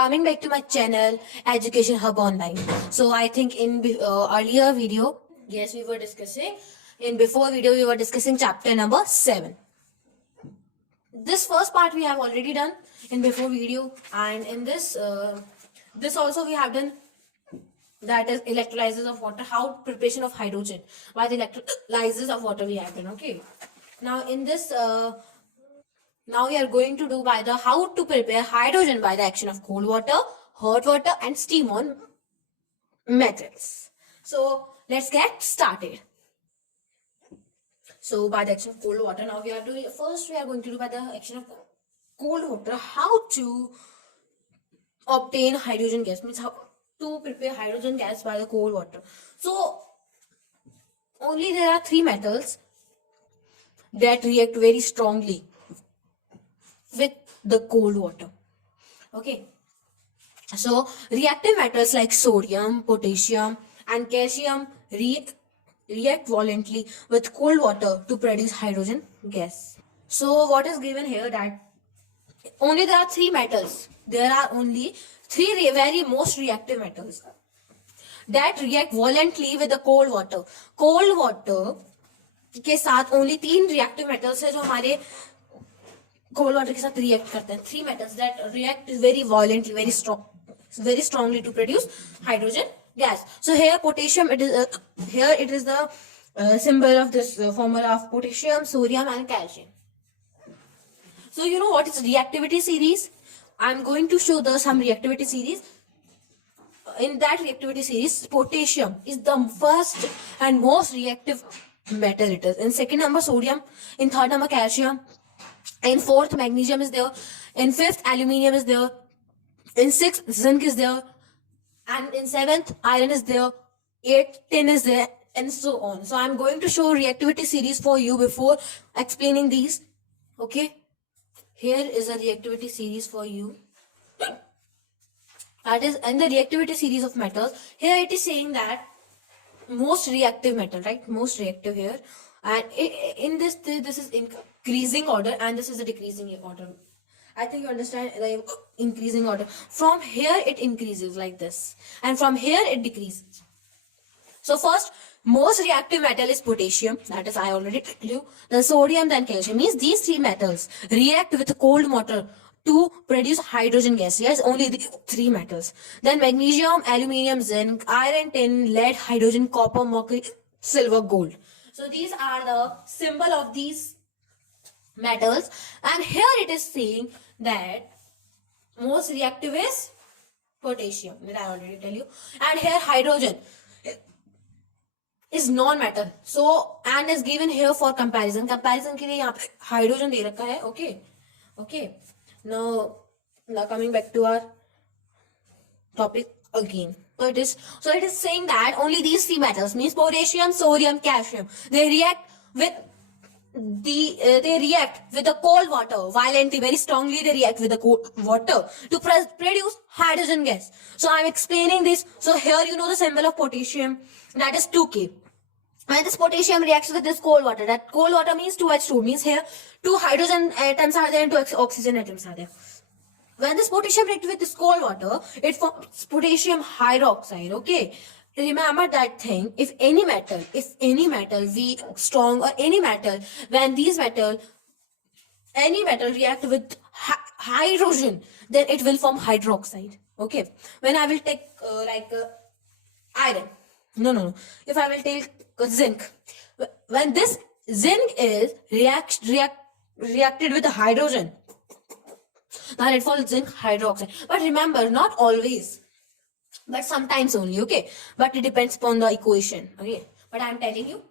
coming back to my channel, Education Hub Online. So I think in earlier video, yes, we were discussing, in before video we were discussing chapter number 7. This first part we have already done in before video, and in this this also we have done, that is electrolysis of water, how preparation of hydrogen by the electrolysis of water we have done. Okay, now in this now we are going to do by the how to prepare hydrogen by the action of cold water, hot water and steam on metals. So let's get started. So by the action of cold water, now we are doing, first we are going to do by the action of cold water how to obtain hydrogen gas, means how to prepare hydrogen gas by the cold water. So only there are 3 metals that react very strongly with the cold water. Okay, so reactive metals like sodium, potassium and calcium react violently with cold water to produce hydrogen gas. So what is given here, that only there are 3 metals, there are only 3 very most reactive metals that react violently with the cold water. Cold water के साथ only 3 reactive metals है जो हमारे cold water के साथ react करते हैं. 3 metals that react very violently, very strongly to produce hydrogen gas. So here potassium, it is here it is the symbol of this formula of potassium, sodium and calcium. So you know what is reactivity series? I'm going to show some reactivity series. In that reactivity series, potassium is the first and most reactive metal it is. In second number sodium, in third number calcium, in fourth magnesium is there, in fifth aluminium is there, in sixth zinc is there, and in seventh iron is there, eighth tin is there, and so on. So I'm going to show reactivity series for you before explaining these. Okay, here is a reactivity series for you. That is in the reactivity series of metals. Here it is saying that most reactive metal, right? Most reactive here, and in this is increasing order and this is a decreasing order. I think you understand the increasing order. From here it increases like this, and from here it decreases. So first, most reactive metal is potassium, that is I already told you. Then sodium, then calcium. Means these 3 metals react with cold water to produce hydrogen gas. Yes, only the 3 metals. Then magnesium, aluminium, zinc, iron, tin, lead, hydrogen, copper, mercury, silver, gold. So these are the symbol of these metals, and here it is saying that most reactive is potassium, that I already tell you, and here hydrogen is non-metal. So and is given here for comparison के लिए यहाँ पे hydrogen दे रखा है. Okay. Now coming back to our topic again. So it is saying that only these 3 metals, means potassium, sodium, calcium, they react with the cold water violently, very strongly. They react with the cold water to produce hydrogen gas. So I'm explaining this. So here you know the symbol of potassium, that is 2K. When this potassium reacts with this cold water, that cold water means 2H2, means here 2 hydrogen atoms are there and 2 oxygen atoms are there. When this potassium reacts with this cold water, it forms potassium hydroxide. Okay, remember that thing. If any metal, weak, strong, or any metal, when any metal react with hydrogen, then it will form hydroxide. Okay, when I will take iron, no, if I will take zinc, when this zinc is reacted with hydrogen, then it forms zinc hydroxide. But remember, not always, but sometimes only. Okay, but it depends upon the equation. Okay, but I am telling you.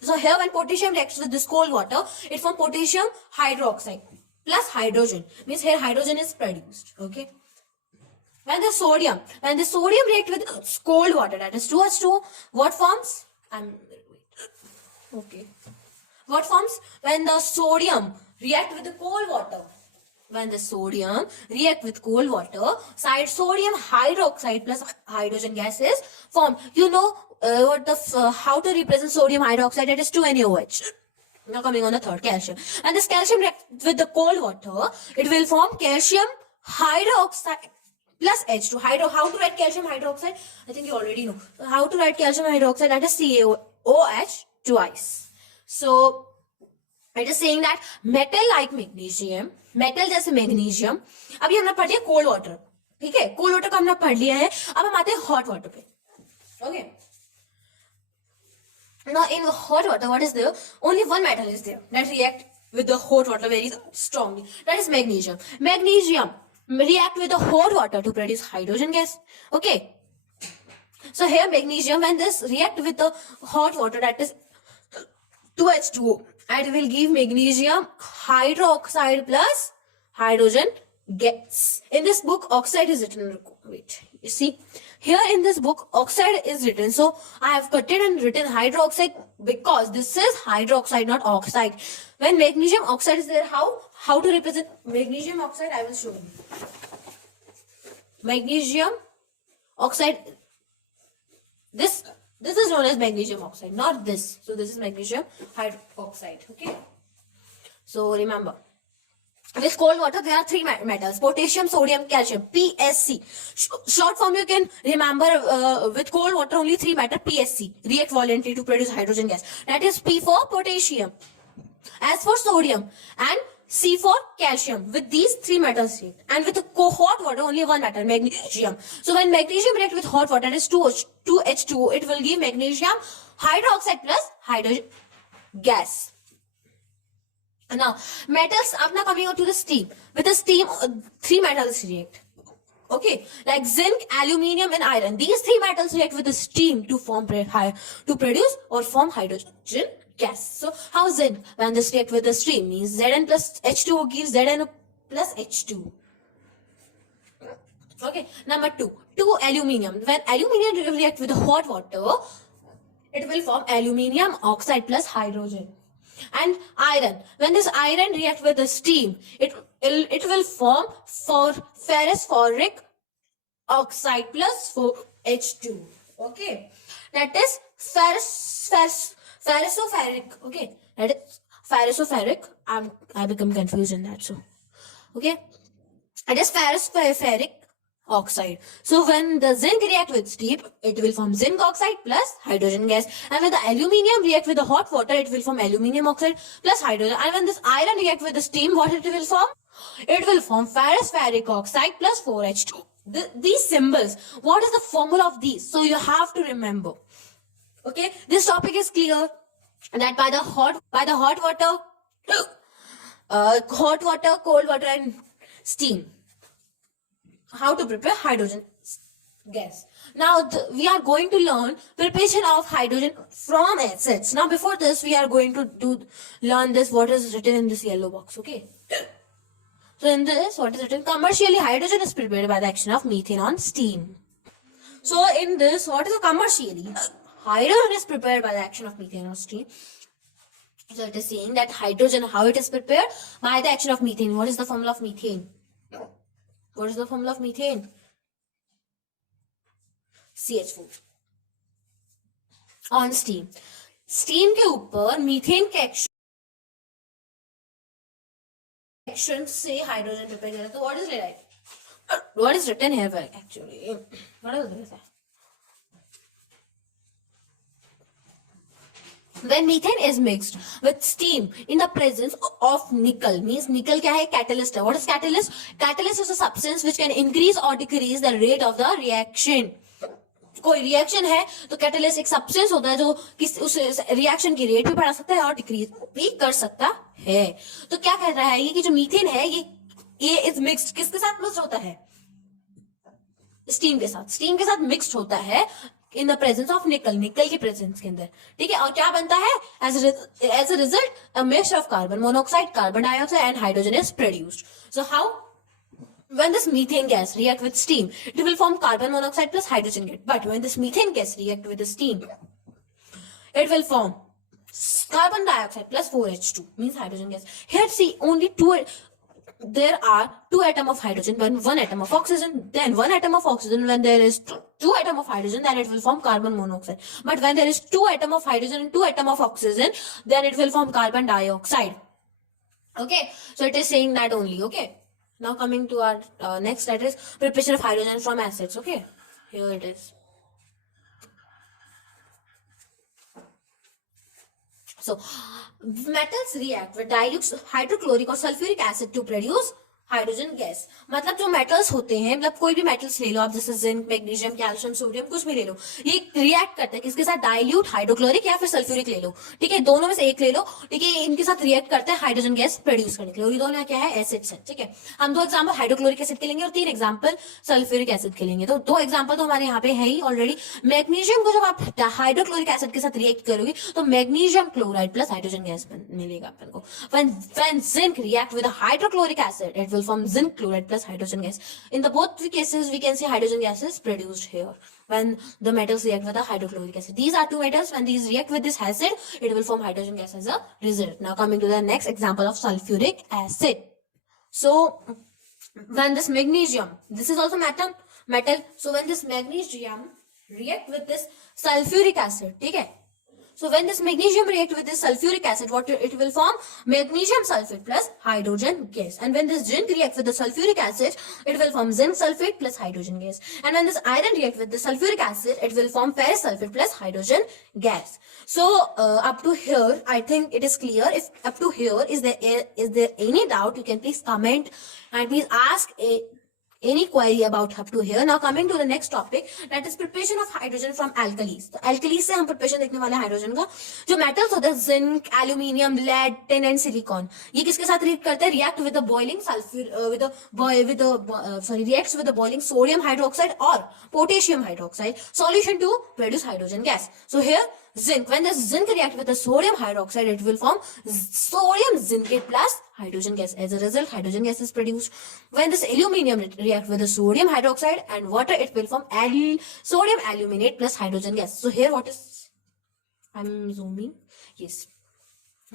So here when potassium reacts with this cold water, it forms potassium hydroxide plus hydrogen, means here hydrogen is produced. Okay, when the sodium reacts with cold water, that is 2H2, what forms? What forms when the sodium react with the cold water? When the sodium react with cold water, sodium hydroxide plus hydrogen gas is formed. You know how to represent sodium hydroxide? That is 2NaOH. Now coming on the third, calcium. And this calcium reacts with the cold water, it will form calcium hydroxide plus H2. How to write calcium hydroxide? I think you already know. How to write calcium hydroxide? That is CaOH twice. So it is saying that metal like magnesium, metal जैसे magnesium, अभी हमने पढ़ लिया cold water, ठीक है? Cold water को हमने पढ़ लिया है. अब हम आते हैं hot water पे. Okay. Now in hot water, what is there? Only one metal is there that react with the hot water very strongly. That is magnesium. Magnesium react with the hot water to produce hydrogen gas. Okay. So here magnesium, when this react with the hot water, that is 2H2O, and will give magnesium hydroxide plus hydrogen gas. In this book, oxide is written. Wait, you see, here in this book, oxide is written. So I have cut it and written hydroxide because this is hydroxide, not oxide. When magnesium oxide is there, how to represent magnesium oxide? I will show you. Magnesium oxide. This is known as magnesium oxide, not this. So this is magnesium hydroxide. Okay. So remember, with cold water there are three metals: potassium, sodium, calcium. PSC. Short form you can remember. With cold water only three metals. PSC react violently to produce hydrogen gas. That is P for potassium, S for sodium, and C for calcium. With these three metals react. And with hot water only one metal, magnesium. So when magnesium react with hot water, that is 2H2O, it will give magnesium hydroxide plus hydrogen gas. Now metals, now coming out to the steam. With the steam, three metals react. Okay, like zinc, aluminium, and iron. These three metals react with the steam to produce or form hydrogen gas. So how zinc, when this react with the steam, means Zn plus H2O gives Zn plus H2. Okay, number two aluminium. When aluminium react with the hot water, it will form aluminium oxide plus hydrogen. And iron, when this iron react with the steam, it will form ferrous oxide plus H2. Okay, that is ferroferric. Okay, that is ferroferric. I become confused in that. So okay, it is ferroferric oxide. So when the zinc react with steam, it will form zinc oxide plus hydrogen gas. And when the aluminium react with the hot water, it will form aluminium oxide plus hydrogen. And when this iron react with the steam, what it will form? It will form ferrous oxide plus 4H2. These symbols, what is the formula of these? So you have to remember. Okay, this topic is clear that by the hot water, cold water, and steam, how to prepare hydrogen gas. Now we are going to learn preparation of hydrogen from acids. Now before this, we are going to learn this, what is written in this yellow box. Okay. So in this, what is written? Commercially, hydrogen is prepared by the action of methane on steam. So in this, what is commercially? Hydrogen is prepared by the action of methane on steam. So it is saying that hydrogen, how it is prepared? By the action of methane. What is the formula of methane? What is the formula of methane? CH4. On steam. Steam के ऊपर methane के action से hydrogen prepare करता है. तो what is written here actually? What is this? When methane is mixed with steam in the presence of nickel, means nickel क्या है? Catalyst है. What is catalyst? Catalyst is a substance which can increase or decrease the rate of the reaction. कोई reaction है तो catalyst एक substance होता है जो उस रिएक्शन की रेट भी बढ़ा सकता है और डिक्रीज भी कर सकता है. तो क्या कह रहा है ये कि जो मीथेन है ये इज मिक्स्ड. किसके साथ मिक्स्ड होता है? स्टीम के साथ. स्टीम के साथ मिक्स्ड होता है इन द प्रेजेंस ऑफ निकल के प्रेजेंस के अंदर. ठीक है. और क्या बनता है? As a result a mixture of carbon monoxide, carbon dioxide and hydrogen is produced. So how? When this methane gas react with steam, it will form carbon monoxide plus hydrogen gas. But when this methane gas react with the steam, it will form carbon dioxide plus 4H2, means hydrogen gas. Here see only there are two atoms of hydrogen, one atom of oxygen, then one atom of oxygen. When there is two atoms of hydrogen, then it will form carbon monoxide. But when there is two atoms of hydrogen and two atoms of oxygen, then it will form carbon dioxide. Okay, so it is saying that only. Okay. Now coming to our next, that is preparation of hydrogen from acids. Okay, here it is. So metals react with dilute hydrochloric or sulfuric acid to produce hydrogen gas. मतलब जो metals होते हैं, मतलब कोई भी metals ले लो आप, जैसे जिंक, मैग्नीशियम, कैल्शियम, सोडियम, कुछ भी ले लो, ये रिएक्ट करते हैं किसके साथ? डाइल्यूट हाइड्रोक्लोरिक या फिर सल्फ्यूरिक ले लो, ठीक है, दोनों में से एक ले लो, ठीक है, इनके साथ रिएक्ट करते हैं हाइड्रोजन गैस प्रोड्यूस करने के लिए. और ये दोनों क्या है? एसिड्स हैं, ठीक है. हम 2 एग्जाम्पल हाइड्रोक्लोरिक एसिड के लेंगे और 3 एग्जाम्पल सल्फ्यूरिक एसिड के लेंगे. तो 2 एग्जाम्पल तो हमारे यहाँ पे है ही ऑलरेडी. मैग्नीशियम को जब आप हाइड्रोक्लोरिक एसिड के साथ रिएक्ट करोगे तो magnesium chloride plus hydrogen gas मिलेगा अपन को. when zinc react with a hydrochloric acid, it will form zinc chloride plus hydrogen gas. In the both cases, we can see hydrogen gas is produced here when the metals react with a hydrochloric acid. These are 2 metals. When these react with this acid, it will form hydrogen gas as a result. Now coming to the next example of sulfuric acid. So when this magnesium, this is also metal. So when this magnesium react with this sulfuric acid, okay? So when this magnesium react with this sulfuric acid, what it will form? Magnesium sulfate plus hydrogen gas. And when this zinc react with the sulfuric acid, it will form zinc sulfate plus hydrogen gas. And when this iron react with the sulfuric acid, it will form ferrous sulfate plus hydrogen gas. So up to here, I think it is clear. If up to here, is there any doubt? You can please comment and please ask any query about up to here. Now coming to the next topic, that is preparation of hydrogen from alkalis. तो alkalis से हम preparation देखने वाले हैं hydrogen का. जो metals होते हैं zinc, aluminium, lead, tin and silicon, ये किसके साथ रिएक्ट करते हैं? React with the boiling reacts with the boiling sodium hydroxide or potassium hydroxide solution to produce hydrogen gas. So here zinc, when the zinc react with the sodium hydroxide, it will form sodium zincate plus hydrogen gas. As a result, hydrogen gas is produced. When this aluminum react with the sodium hydroxide and water, it will form sodium aluminate plus hydrogen gas. So here what is, I'm zooming, yes.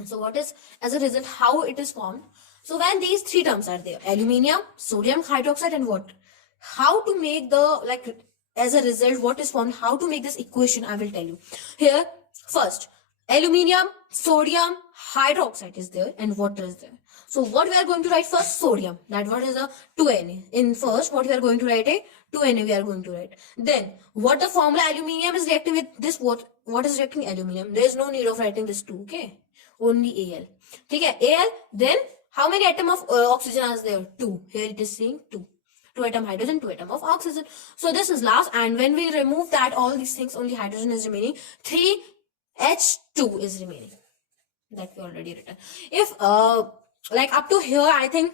So what is, as a result, how it is formed? So when these 3 terms are there, aluminium, sodium hydroxide and water, how to make the, like, as a result, what is formed, how to make this equation, I will tell you. Here, first, aluminium, sodium, hydroxide is there and water is there. So what we are going to write first? Sodium. That what is a 2Na. In first, what we are going to write? A 2Na we are going to write. Then, what the formula? Aluminium is reacting with this. What is reacting? Aluminium. There is no need of writing this 2, okay? Only Al. Okay, Al. Then, how many atom of oxygen are there? 2. Here it is saying 2. 2 atom hydrogen, 2 atom of oxygen. So this is last, and when we remove that, all these things, only hydrogen is remaining. 3H2 is remaining. That we already written. If like up to here, I think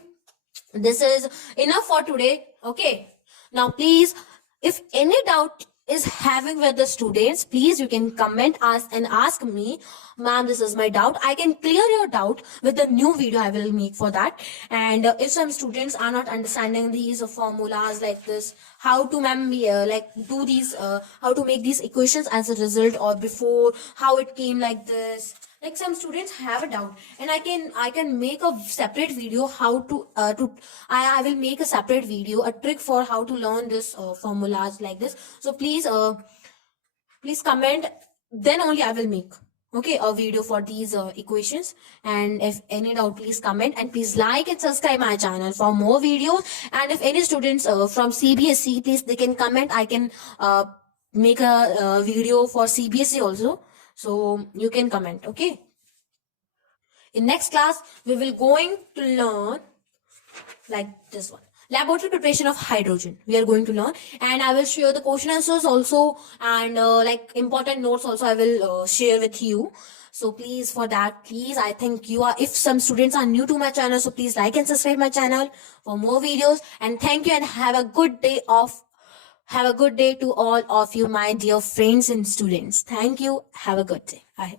this is enough for today. Okay. Now please, if any doubt is having with the students, please you can comment us and ask me, ma'am, this is my doubt. I can clear your doubt with the new video I will make for that. And if some students are not understanding these formulas like this, how to ma'am like do these, how to make these equations as a result or before, how it came like this. Like some students have a doubt, and I can make a separate video how to I will make a separate video, a trick for how to learn this formulas like this. So please please comment, then only I will make a video for these equations. And if any doubt, please comment, and please like and subscribe my channel for more videos. And if any students from CBSE, please they can comment. I can make a video for CBSE also. So you can comment, okay? In next class, we will going to learn like this one. Laboratory preparation of hydrogen. We are going to learn, and I will share the question answers also, and like important notes also I will share with you. So please, for that, please, I think you are, if some students are new to my channel, so please like and subscribe my channel for more videos. And thank you, and have a good day to all of you, my dear friends and students. Thank you. Have a good day. Bye.